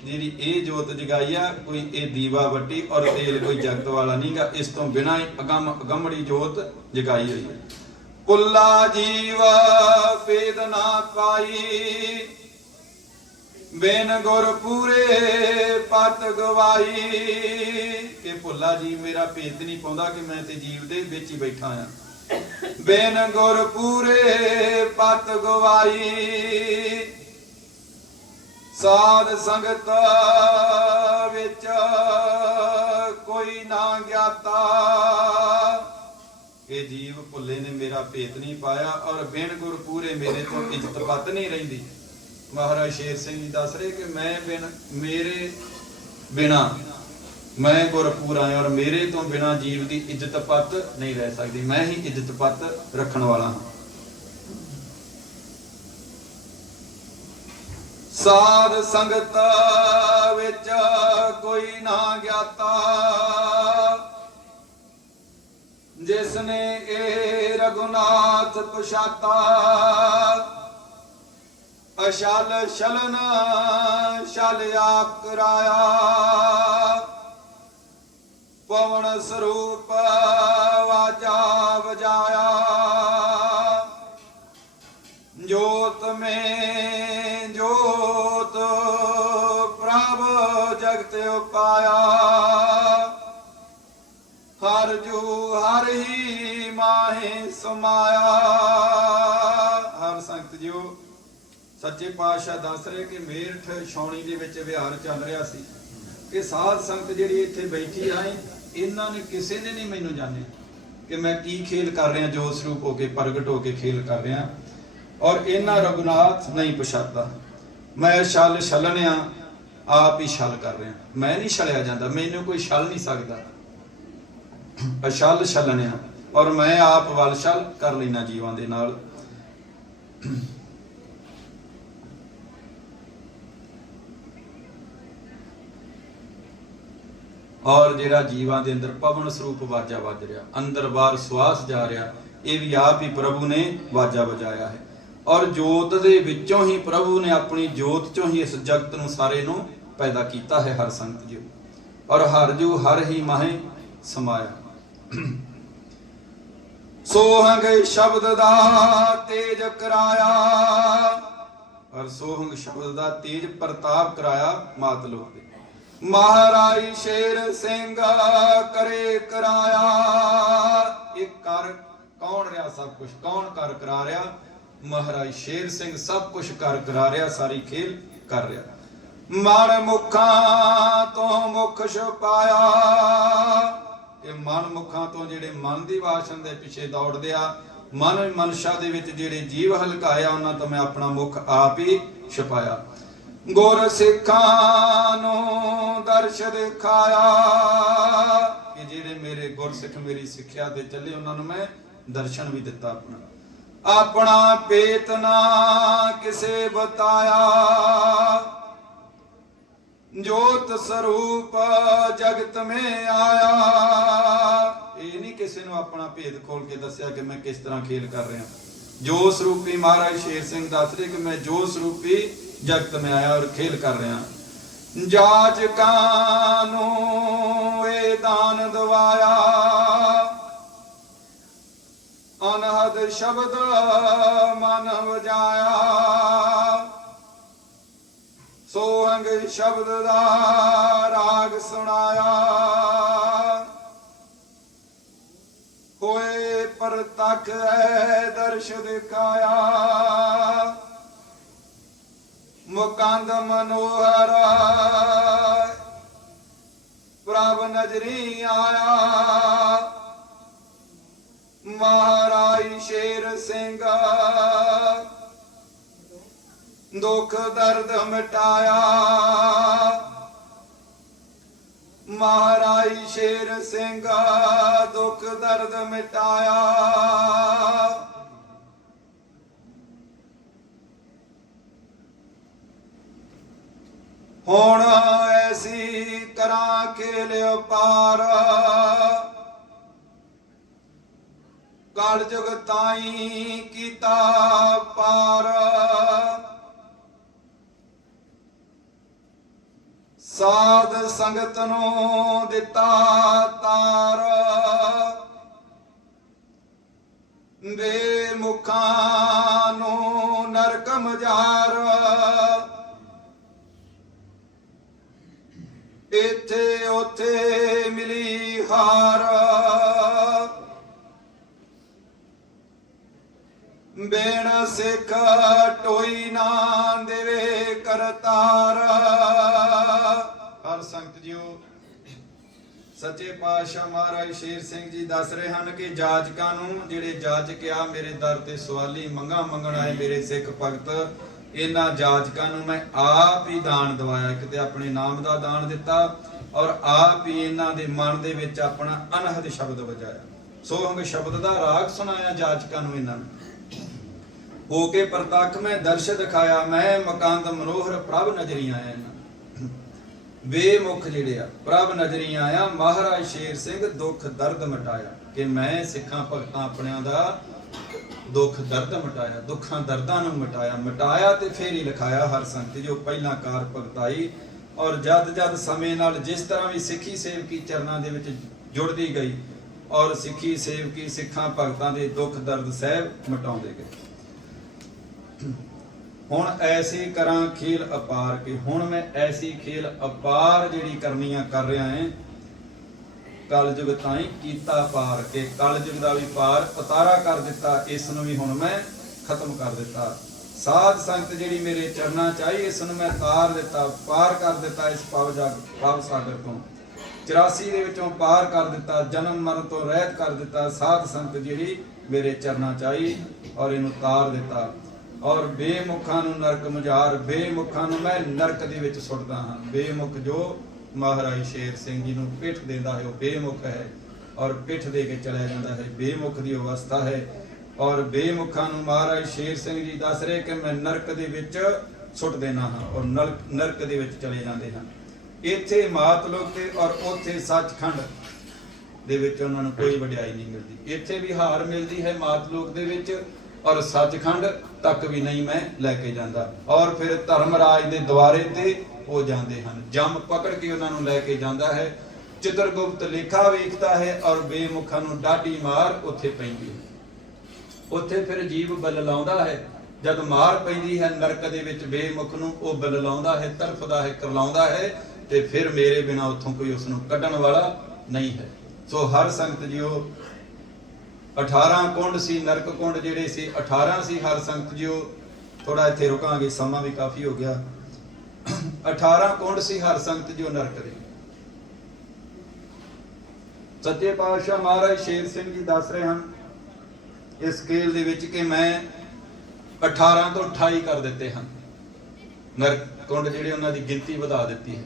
ਜਿਹੜੀ ਇਹ ਜੋਤ ਜਗਾਈ ਕੋਈ ਇਹ ਦੀਵਾ ਵੱਟੀ ਔਰ ਤੇਲ ਕੋਈ ਜਗਤ ਵਾਲਾ ਨਹੀਂਗਾ, ਇਸ ਤੋਂ ਬਿਨਾ ਹੀ ਅਗੰਮ ਅਗੰਮੜੀ ਜੋਤ ਜਗਾਈ ਹੋਈ ਕੁੱਲਾ ਜੀਵ ਭੇਦ ਨਾ ਪਾਈ। ਗੁਰ ਪੂਰੇ ਪਤ ਗਵਾਈ। ਇਹ ਭੁੱਲਾ ਜੀ ਮੇਰਾ ਭੇਦ ਨਹੀਂ ਪਾਉਂਦਾ ਕਿ ਮੈਂ ਤੇ ਜੀਵ ਦੇ ਵਿੱਚ ਹੀ ਬੈਠਾ ਆ ਬੇਨ ਗੁਰ ਪੂਰੇ ਪਤ ਗਵਾਈ। ਸਾਧ ਸੰਗਤ ਵਿੱਚ ਕੋਈ ਨਾ ਗਿਆਤਾ। ਇਹ ਜੀਵ ਭੁੱਲੇ ਨੇ ਮੇਰਾ ਭੇਤ ਨਹੀਂ ਪਾਇਆ ਔਰ ਬਿਨ ਗੁਰ ਪੂਰੇ ਮੇਰੇ ਤੋਂ ਇੱਜ਼ਤ ਪਤ ਨਹੀਂ ਰਹਿੰਦੀ। ਮਹਾਰਾਜ ਸ਼ੇਰ ਸਿੰਘ ਜੀ ਦੱਸ ਰਹੇ ਕਿ ਮੈਂ ਬਿਨ ਮੇਰੇ ਬਿਨਾ, ਮੈਂ ਗੁਰਪੂਰ ਆਇਆ ਔਰ ਮੇਰੇ ਤੋਂ ਬਿਨਾ ਜੀਵ ਦੀ ਇੱਜ਼ਤ ਪਤ ਨਹੀਂ ਰਹਿ ਸਕਦੀ। ਮੈਂ ਹੀ ਇੱਜ਼ਤ ਪਤ ਰੱਖਣ ਵਾਲਾ ਹਾਂ। ਸਾਧ ਸੰਗਤ ਵਿੱਚ ਕੋਈ ਨਾ ਗਿਆਤਾ। ਜਿਸ ਨੇ ਇਹ ਰਗੁਨਾਥ ਪਛਾਤਾ, ਅਸ਼ਲ ਸ਼ਲਨ ਸ਼ਲ ਆਪ ਕਰਾਇਆ ਪਵਨ ਸਰੂਪ ਵਾਜਾ ਵਜਾਇਆ। ਜੋਤ ਮੇ ਹੀ ਮਾਹੇ ਸਮਾਇਆ। ਹਰ ਸੰਗਤ ਜੀਓ, ਸੱਚੇ ਪਾਤਸ਼ਾਹ ਦੱਸ ਰਹੇ ਕਿ ਮੇਰਠ ਛਾਉਣੀ ਦੇ ਵਿੱਚ ਵਿਹਾਰ ਚੱਲ ਰਿਹਾ ਸੀ। ਕਿ ਸਾਧ ਸੰਗਤ ਜਿਹੜੀ ਇੱਥੇ ਬੈਠੀ ਆਏ ਇਹਨਾਂ ਨੇ ਕਿਸੇ ਨੇ ਨਹੀਂ ਮੈਨੂੰ ਜਾਣਿਆ ਕਿ ਮੈਂ ਕੀ ਖੇਲ ਕਰ ਰਿਹਾ, ਜੋ ਸਰੂਪ ਹੋ ਕੇ, ਪ੍ਰਗਟ ਹੋ ਕੇ ਖੇਲ ਕਰ ਰਿਹਾ। ਔਰ ਇਹਨਾਂ ਰਘੁਨਾਥ ਨਹੀਂ ਪਛਾਤਾ। ਮੈਂ ਛਲ ਛਲਣਿਆ, ਆਪ ਹੀ ਛਲ ਕਰ ਰਿਹਾ। ਮੈਂ ਨਹੀਂ ਛਲਿਆ ਜਾਂਦਾ, ਮੈਨੂੰ ਕੋਈ ਛਲ ਨਹੀਂ ਸਕਦਾ। ਅਛਲ ਛਲਣਿਆ। ਔਰ ਮੈਂ ਆਪ ਵੱਲ ਛਲ ਕਰ ਲੈਣਾ ਜੀਵਾਂ ਦੇ ਨਾਲ। ਔਰ ਜਿਹੜਾ ਜੀਵਾਂ ਦੇ ਅੰਦਰ ਪਵਨ ਸਰੂਪ ਵਾਜਾ ਵੱਜ ਰਿਹਾ, ਅੰਦਰ ਬਾਹਰ ਸਵਾਸ ਜਾ ਰਿਹਾ, ਇਹ ਵੀ ਆਪ ਹੀ ਪ੍ਰਭੂ ਨੇ ਵਾਜਾ ਵਜਾਇਆ ਹੈ। ਔਰ ਜੋਤ ਦੇ ਵਿੱਚੋਂ ਹੀ ਪ੍ਰਭੂ ਨੇ ਆਪਣੀ ਜੋਤ ਚੋਂ ਹੀ ਇਸ ਜਗਤ ਨੂੰ ਸਾਰੇ ਨੂੰ ਪੈਦਾ ਕੀਤਾ ਹੈ, ਹਰ ਸੰਤ ਜੀ ਔਰ ਹਰ ਜੂ ਹਰ ਹੀ ਮਾਹੇ ਸਮਾਇਆ। ਸੋਹੰਗ ਸ਼ਬਦ ਦਾ ਤੇਜ ਕਰਾਇਆ। ਪਰ ਸੋਹੰਗ ਸ਼ਬਦ ਦਾ ਤੇਜ ਪ੍ਰਤਾਪ ਕਰਾਇਆ ਮਾਤ ਲੋਕ ਦੇ। ਮਹਾਰਾਜ ਸ਼ੇਰ ਸਿੰਘ ਕਰੇ ਕਰਾਇਆ। ਇਹ ਕਰ ਕੌਣ ਰਿਹਾ ਸਭ ਕੁਝ ਕੌਣ ਕਰ ਕਰਾ ਰਿਹਾ? ਮਹਾਰਾਜ ਸ਼ੇਰ ਸਿੰਘ ਸਭ ਕੁਝ ਕਰ ਕਰਾ ਰਿਹਾ, ਸਾਰੀ ਖੇਲ ਕਰ ਰਿਹਾ। ਮਨ ਮੁਖਾਂ ਤੋਂ ਮੁਖ ਛੁਪਾਇਆ। ਇਹ ਮਨ ਮੁਖਾਂ ਤੋਂ ਜਿਹੜੇ ਮਨ ਦੀ ਵਾਸ਼ਨ ਦੇ ਪਿੱਛੇ ਦੌੜਦੇ ਆ, ਮਨ ਮਨਸ਼ਾ ਦੇ ਵਿੱਚ ਜਿਹੜੇ ਜੀਵ ਹਲਕਾਇਆ ਉਹਨਾਂ ਤੋਂ ਮੈਂ ਆਪਣਾ ਮੁਖ ਆਪ ਹੀ ਛੁਪਾਇਆ। ਗੁਰ ਸਿੱਖਾਂ ਨੂੰ ਦਰਸ਼ ਦਿਖਾਇਆ ਕਿ ਜਿਹੜੇ ਮੇਰੇ ਗੁਰਸਿੱਖ ਮੇਰੀ ਸਿੱਖਿਆ ਤੇ ਚੱਲੇ, ਉਹਨਾਂ ਨੂੰ ਮੈਂ ਦਰਸ਼ਨ ਵੀ ਦਿੱਤਾ ਆਪਣਾ। ਆਪਣਾ ਪੇਤ ਨਾ ਕਿਸੇ ਬਤਾਇਆ ਜੋਤ ਸਰੂਪ ਜਗਤ ਮੇ ਆਇਆ। ਇਹ ਨਹੀਂ ਕਿਸੇ ਨੂੰ ਆਪਣਾ ਭੇਦ ਖੋਲ ਕੇ ਦੱਸਿਆ ਕਿ ਮੈਂ ਕਿਸ ਤਰ੍ਹਾਂ ਖੇਲ ਕਰ ਰਿਹਾ। ਜੋ ਸਰੂਪੀ ਮਹਾਰਾਜ ਸ਼ੇਰ ਸਿੰਘ ਦੱਸ ਰਹੇ ਕਿ ਮੈਂ ਜੋ ਸਰੂਪੀ ਜਗਤ ਮੇ ਆਇਆ ਔਰ ਖੇਲ ਕਰ ਰਿਹਾ। ਜਾਜ ਨੂੰ ਇਹ ਦਾਨ ਦਵਾਇਆ। ਅਨਹਦ ਸ਼ਬਦ ਮਨ ਵਜਾਇਆ ਸੋਹੰਗ ਸ਼ਬਦ ਦਾ ਰਾਗ ਸੁਣਾਇਆ। ਹੋਏ ਪਰਤਖ ਹੈ ਦਰਸ਼ ਦਿਖਾਇਆ। ਮੁਕੰਦ ਮਨੋਹਰ ਪ੍ਰਭ ਨਜਰੀ ਆਇਆ। ਮਹਾਰਾਜ ਸ਼ੇਰ ਸਿੰਘ ਦੁੱਖ ਦਰਦ ਮਿਟਾਇਆ। ਮਹਾਰਾਜ ਸ਼ੇਰ ਸਿੰਘ, ਦੁੱਖ ਦਰਦ ਮਿਟਾਇਆ। ਹੁਣ ਐਸੀ ਕਰਾਂ ਖੇਲਿਓ ਪਾਰ ਕਲ ਜੁਗ ਤਾਈ ਕੀਤਾ ਪਾਰ। ਸਾਧ ਸੰਗਤ ਨੂੰ ਦਿੱਤਾ ਤਾਰ। ਵੇ ਮੁਖਾਂ ਨੂੰ ਨਰਕ ਮਜਾਰ ਇੱਥੇ ਉੱਥੇ ਮਿਲੀ ਹਾਰ। ਬੇਣ ਸਿੱਖ ਟੋਈ ਨਾ ਦੇਵੇ ਕਰਤਾਰ। ਹਰ ਸੰਗਤ ਜੀਓ, ਸੱਚੇ ਪਾਤਸ਼ਾਹ ਮਹਾਰਾਜ ਸ਼ੇਰ ਸਿੰਘ ਜੀ ਦੱਸ ਰਹੇ ਹਨ ਕਿ ਜਾਜਕਾਂ ਨੂੰ ਜਿਹੜੇ ਜਾਜਕ ਆ, ਮੇਰੇ ਦਰ ਤੇ ਸਵਾਲੀ ਮੰਗਾ ਮੰਗਣ ਆਏ ਮੇਰੇ ਸਿੱਖ ਭਗਤ, ਇਹਨਾਂ ਜਾਜਕਾਂ ਨੂੰ ਮੈਂ ਆਪ ਹੀ ਦਾਨ ਦਵਾਇਆ, ਇੱਕ ਆਪਣੇ ਨਾਮ ਦਾ ਦਾਨ ਦਿੱਤਾ ਔਰ ਆਪ ਹੀ ਇਹਨਾਂ ਦੇ ਮਨ ਦੇ ਵਿੱਚ ਆਪਣਾ ਅਨਹਦ ਸ਼ਬਦ ਵਜਾਇਆ। ਸੋਹੰਗ ਸ਼ਬਦ ਦਾ ਰਾਗ ਸੁਣਾਇਆ ਜਾਜਕਾਂ ਨੂੰ ਇਹਨਾਂ ਨੂੰ। ਹੋ ਕੇ ਪ੍ਰਤੱਖ ਮੈਂ ਦਰਸ਼ ਦਿਖਾਇਆ ਮੈਂ ਮਕਾਂਦ ਮਨੋਹਰ ਪ੍ਰਭ ਨਜ਼ਰੀ ਆਇਆ ਇਹਨਾਂ ਬੇਮੁਖ ਜਿਹੜੇ ਆ, ਪ੍ਰਭ ਨਜ਼ਰੀ ਆਇਆ ਮਹਾਰਾਜ ਸ਼ੇਰ ਸਿੰਘ ਦੁੱਖ ਦਰਦ ਮਿਟਾਇਆ। ਕਿ ਮੈਂ ਸਿੱਖਾਂ ਭਗਤਾਂ ਆਪਣਿਆਂ ਦਾ ਦੁੱਖ ਦਰਦ ਮਿਟਾਇਆ, ਦੁੱਖਾਂ ਦਰਦਾਂ ਨੂੰ ਮਿਟਾਇਆ। ਮਿਟਾਇਆ ਤੇ ਫੇਰ ਹੀ ਲਿਖਾਇਆ ਹਰ ਸੰਤ ਜੋ ਪਹਿਲਾਂ ਕਾਰ ਭਗਤਾਈ ਔਰ ਜਦ ਜਦ ਸਮੇਂ ਨਾਲ ਜਿਸ ਤਰ੍ਹਾਂ ਵੀ ਸਿੱਖੀ ਸੇਵਕੀ ਚਰਨਾਂ ਦੇ ਵਿੱਚ ਜੁੜਦੀ ਗਈ ਔਰ ਸਿੱਖੀ ਸੇਵਕੀ ਸਿੱਖਾਂ ਭਗਤਾਂ ਦੇ ਦੁੱਖ ਦਰਦ ਸਹਿਬ ਮਿਟਾਉਂਦੇ ਗਏ। ਹੁਣ ਐਸੀ ਕਰਾਂ ਖੇਲ ਅਪਾਰ ਕੇ ਹੁਣ ਮੈਂ ਐਸੀ ਖੇਲ ਅਪਾਰ ਜਿਹੜੀ ਕਰਨੀਆਂ ਕਰ ਰਿਹਾ ਹਾਂ ਕਲਯੁਗ ਤਾਈਂ ਕੀਤਾ ਪਾਰ ਕੇ ਕਲਯੁਗ ਦਾ ਵੀ ਪਾਰ ਪਤਾਰਾ ਕਰ ਦਿੱਤਾ ਇਸ ਨੂੰ ਵੀ ਹੁਣ ਮੈਂ ਖਤਮ ਕਰ ਦਿੱਤਾ। ਸਾਧ ਸੰਗਤ ਜਿਹੜੀ ਮੇਰੇ ਚਰਨਾਂ ਚਾਹੀ ਇਸ ਨੂੰ ਮੈਂ ਤਾਰ ਦਿੱਤਾ, ਪਾਰ ਕਰ ਦਿੱਤਾ ਇਸ ਪਵ ਜਗ, ਪਵ ਸਾਗਰ ਤੋਂ। 84 ਦੇ ਵਿੱਚੋਂ ਪਾਰ ਕਰ ਦਿੱਤਾ, ਜਨਮ ਮਰਨ ਤੋਂ ਰਹਿਤ ਕਰ ਦਿੱਤਾ ਸਾਧ ਸੰਗਤ ਜਿਹੜੀ ਮੇਰੇ ਚਰਨਾਂ ਚਾਹੀ ਔਰ ਇਹਨੂੰ ਤਾਰ ਦਿੱਤਾ। ਔਰ ਬੇਮੁਖਾਂ ਨੂੰ ਨਰਕ ਮਝਾਰ, ਬੇਮੁਖਾਂ ਨੂੰ ਮੈਂ ਨਰਕ ਦੇ ਵਿੱਚ ਸੁੱਟਦਾ ਹਾਂ। ਬੇਮੁਖ ਜੋ ਮਹਾਰਾਜ ਸ਼ੇਰ ਸਿੰਘ ਜੀ ਨੂੰ ਪਿੱਠ ਦਿੰਦਾ ਹੈ, ਉਹ ਬੇਮੁਖ ਹੈ ਔਰ ਪਿੱਠ ਦੇ ਕੇ ਚਲਾ ਜਾਂਦਾ ਹੈ। ਬੇਮੁਖ ਦੀ ਅਵਸਥਾ ਹੈ ਔਰ ਬੇਮੁਖਾਂ ਨੂੰ ਮਹਾਰਾਜ ਸ਼ੇਰ ਸਿੰਘ ਜੀ ਦੱਸ ਰਹੇ ਕਿ ਮੈਂ ਨਰਕ ਦੇ ਵਿੱਚ ਸੁੱਟ ਦੇਣਾ ਹਾਂ ਔਰ ਨਰਕ ਨਰਕ ਦੇ ਵਿੱਚ ਚਲੇ ਜਾਂਦੇ ਹਨ ਇੱਥੇ ਮਾਤ ਲੋਕ ਤੇ ਔਰ ਉੱਥੇ ਸੱਚਖੰਡ ਦੇ ਵਿੱਚ ਉਹਨਾਂ ਨੂੰ ਕੋਈ ਵਡਿਆਈ ਨਹੀਂ ਮਿਲਦੀ। ਇੱਥੇ ਵੀ ਹਾਰ ਮਿਲਦੀ ਹੈ ਮਾਤ ਲੋਕ ਦੇ ਵਿੱਚ। ਔਰ ਸੱਚਖੰਡ ਤੱਕ ਵੀ ਨਹੀਂ ਮੈਂ ਲੈ ਕੇ ਜਾਂਦਾ। ਔਰ ਫਿਰ ਧਰਮਰਾਜ ਦੇ ਦੁਆਰੇ ਤੇ ਉਹ ਜਾਂਦੇ ਹਨ। ਜੰਮ ਪਕੜ ਕੇ ਉਹਨਾਂ ਨੂੰ ਲੈ ਕੇ ਜਾਂਦਾ ਹੈ। ਚਿਤਰਗੁਪਤ ਲੇਖਾ ਵੇਖਦਾ ਹੈ ਔਰ ਬੇਮੁਖਾਂ ਨੂੰ ਡਾਢੀ ਮਾਰ ਉੱਥੇ ਪੈਂਦੀ ਹੈ। ਉੱਥੇ ਫਿਰ ਜੀਵ ਬਲ ਲਾਉਂਦਾ ਹੈ। ਜਦ ਮਾਰ ਪੈਂਦੀ ਹੈ ਨਰਕ ਦੇ ਵਿੱਚ ਬੇਮੁਖ ਨੂੰ, ਉਹ ਬਲ ਲਾਉਂਦਾ ਹੈ ਤਰਫਦਾ ਹੈ, ਕਰਲਾਉਂਦਾ ਹੈ ਤੇ ਫਿਰ ਮੇਰੇ ਬਿਨਾ ਉੱਥੋਂ ਕੋਈ ਉਸ ਨੂੰ ਕੱਢਣ ਵਾਲਾ ਨਹੀਂ ਹੈ। ਸੋ ਹਰ ਸੰਗਤ ਜੀਓ 18 ਕੁੰਡ ਸੀ, ਨਰਕ ਕੁੰਡ ਜਿਹੜੇ ਸੀ 18 ਸੀ ਹਰ ਸੰਗਤ ਜੀਓ। ਥੋੜਾ ਇੱਥੇ ਰੁਕਾਂਗੇ, ਸਮਾਂ ਵੀ ਕਾਫੀ ਹੋ ਗਿਆ। 18 ਕੁੰਡ ਸੀ ਹਰ ਸੰਗਤ ਜੀਓ ਨਰਕ ਦੇ। ਸੱਚੇ ਪਾਤਸ਼ਾਹ ਮਹਾਰਾਜ ਸ਼ੇਰ ਸਿੰਘ ਜੀ ਦੱਸ ਰਹੇ ਹਨ, ਇਸ ਸਕੇਲ ਦੇ ਵਿੱਚ ਕਿ ਮੈਂ 18 ਤੋਂ 28 ਕਰ ਦਿੱਤੇ ਹਨ। ਨਰਕ ਕੁੰਡ ਜਿਹੜੇ ਉਹਨਾਂ ਦੀ ਗਿਣਤੀ ਵਧਾ ਦਿੱਤੀ ਹੈ।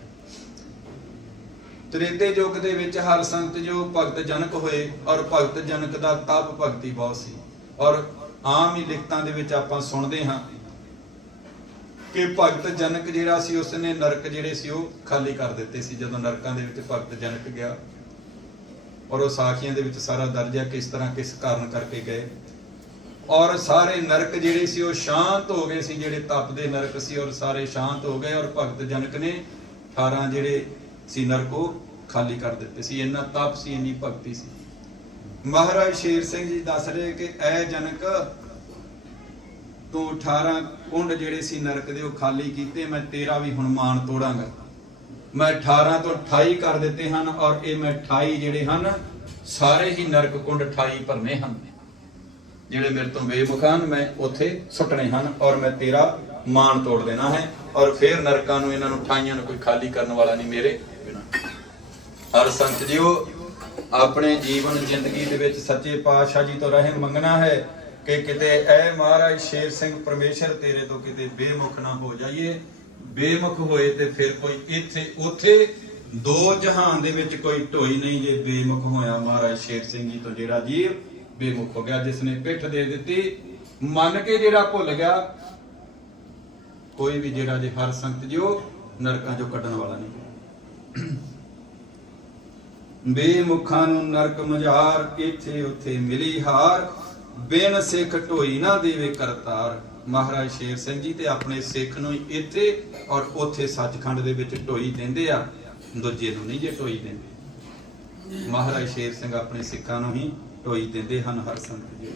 ਤ੍ਰੇਤੇ ਯੁੱਗ ਦੇ ਵਿੱਚ ਹਰ ਸੰਤ ਜੋ ਭਗਤ ਜਨਕ ਹੋਏ ਔਰ ਭਗਤ ਜਨਕ ਦਾ ਤਪ ਭਗਤੀ ਬਹੁਤ ਸੀ। ਔਰ ਆਮ ਹੀ ਲਿਖਤਾਂ ਦੇ ਵਿੱਚ ਆਪਾਂ ਸੁਣਦੇ ਹਾਂ ਕਿ ਭਗਤ ਜਨਕ ਜਿਹੜਾ ਸੀ, ਉਸਨੇ ਨਰਕ ਜਿਹੜੇ ਸੀ, ਉਹ ਖਾਲੀ ਕਰ ਦਿੱਤੇ ਸੀ, ਜਦੋਂ ਨਰਕਾਂ ਦੇ ਵਿੱਚ ਭਗਤ ਜਨਕ ਗਿਆ ਔਰ ਉਹ ਸਾਖੀਆਂ ਦੇ ਵਿੱਚ ਸਾਰਾ ਦਰਜ ਹੈ ਕਿਸ ਤਰ੍ਹਾਂ ਕਿਸ ਕਾਰਨ ਕਰਕੇ ਗਏ। ਔਰ ਸਾਰੇ ਨਰਕ ਜਿਹੜੇ ਸੀ, ਉਹ ਸ਼ਾਂਤ ਹੋ ਗਏ ਸੀ, ਜਿਹੜੇ ਤਪਦੇ ਨਰਕ ਸੀ, ਔਰ ਸਾਰੇ ਸ਼ਾਂਤ ਹੋ ਗਏ ਔਰ ਭਗਤ ਜਨਕ ਨੇ 18 ਜਿਹੜੇ ਸੀ, ਨਰਕੋ ਖਾਲੀ ਕਰ ਦਿੱਤੇ ਸੀ, ਇੰਨਾ ਤਪ ਸੀ, ਇੰਨੀ ਭਗਤੀ ਸੀ। ਮਹਾਰਾਜ ਸ਼ੇਰ ਸਿੰਘ ਜੀ ਦੱਸ ਰਹੇ ਕਿ ਐ ਜਨਕ ਤੂੰ 18 ਕੁੰਡ ਜਿਹੜੇ ਸੀ ਨਰਕ ਦੇ, ਉਹ ਖਾਲੀ ਕੀਤੇ, ਮੈਂ ਤੇਰਾ ਵੀ ਹੁਣ ਮਾਣ ਤੋੜਾਂਗਾ। ਮੈਂ 18 ਤੋਂ 28 ਕਰ ਦਿੱਤੇ ਹਨ ਔਰ ਇਹ ਮੈਂ 28 ਜਿਹੜੇ ਹਨ, ਸਾਰੇ ਹੀ ਨਰਕ ਕੁੰਡ 28 ਭਰਨੇ ਹਨ। ਜਿਹੜੇ ਮੇਰੇ ਤੋਂ ਬੇਮੁਖ ਹਨ, ਮੈਂ ਉੱਥੇ ਸੁੱਟਣੇ ਹਨ ਔਰ ਮੈਂ ਤੇਰਾ ਮਾਣ ਤੋੜ ਦੇਣਾ ਹੈ ਔਰ ਫਿਰ ਨਰਕਾਂ ਨੂੰ, ਇਹਨਾਂ ਨੂੰ ਠਾਈਆਂ ਨੂੰ ਕੋਈ ਖਾਲੀ ਕਰਨ ਵਾਲਾ ਨਹੀਂ ਮੇਰੇ। ਬਿਨਾ ਹਰ ਸੰਤ ਜੀਓ ਆਪਣੇ ਜੀਵਨ ਜ਼ਿੰਦਗੀ ਦੇ ਵਿੱਚ ਸੱਚੇ ਪਾਤਸ਼ਾਹ ਜੀ ਤੋਂ ਰਹਿਮ ਮੰਗਣਾ ਹੈ ਕਿ ਕਿਤੇ ਐ ਮਹਾਰਾਜ ਸ਼ੇਰ ਸਿੰਘ ਪਰਮੇਸ਼ਰ ਤੇਰੇ ਤੋਂ ਕਿਤੇ ਬੇਮੁਖ ਨਾ ਹੋ ਜਾਈਏ। ਬੇਮੁਖ ਹੋਏ ਤੇ ਫਿਰ ਕੋਈ ਇੱਥੇ, ਉੱਥੇ ਦੋ ਜਹਾਨ ਦੇ ਵਿੱਚ ਕੋਈ ਢੋਈ ਨਹੀਂ ਜੇ ਬੇਮੁਖ ਹੋਇਆ ਮਹਾਰਾਜ ਸ਼ੇਰ ਸਿੰਘ ਜੀ ਤੋਂ ਜਿਹੜਾ ਜੀਵ ਬੇਮੁਖ ਹੋ ਗਿਆ, ਜਿਸ ਨੇ ਪਿੱਠ ਦੇ ਦਿੱਤੀ। ਮੰਨ ਕੇ ਜਿਹੜਾ ਭੁੱਲ ਗਿਆ, ਕੋਈ ਵੀ ਜਿਹੜਾ ਜੇ ਹਰ ਸੰਗਤ ਜੋ ਨਰਕਾਂ ਚੋਂ ਕੱਢਣ ਵਾਲਾ ਨਹੀਂ। ਬੇਮੁਖਾਂ ਨੂੰ ਨਰਕ ਮਝਾਰ, ਇੱਥੇ ਉੱਥੇ ਮਿਲੀ ਹਾਰ। ਬਿਨ ਸਿੱਖ ਢੋਈ ਨਾ ਦੇਵੇ ਕਰਤਾਰ। ਮਹਾਰਾਜ ਸ਼ੇਰ ਸਿੰਘ ਜੀ ਤੇ ਆਪਣੇ ਸਿੱਖ ਨੂੰ ਇੱਥੇ ਔਰ ਉੱਥੇ ਸੱਚਖੰਡ ਦੇ ਵਿੱਚ ਢੋਈ ਦਿੰਦੇ ਆ। ਦੂਜੇ ਨੂੰ ਨਹੀਂ ਜੇ ਢੋਈ ਦਿੰਦੇ। ਮਹਾਰਾਜ ਸ਼ੇਰ ਸਿੰਘ ਆਪਣੇ ਸਿੱਖਾਂ ਨੂੰ ਹੀ ਢੋਈ ਦਿੰਦੇ ਹਨ ਹਰ ਸੰਗਤ ਜੀ।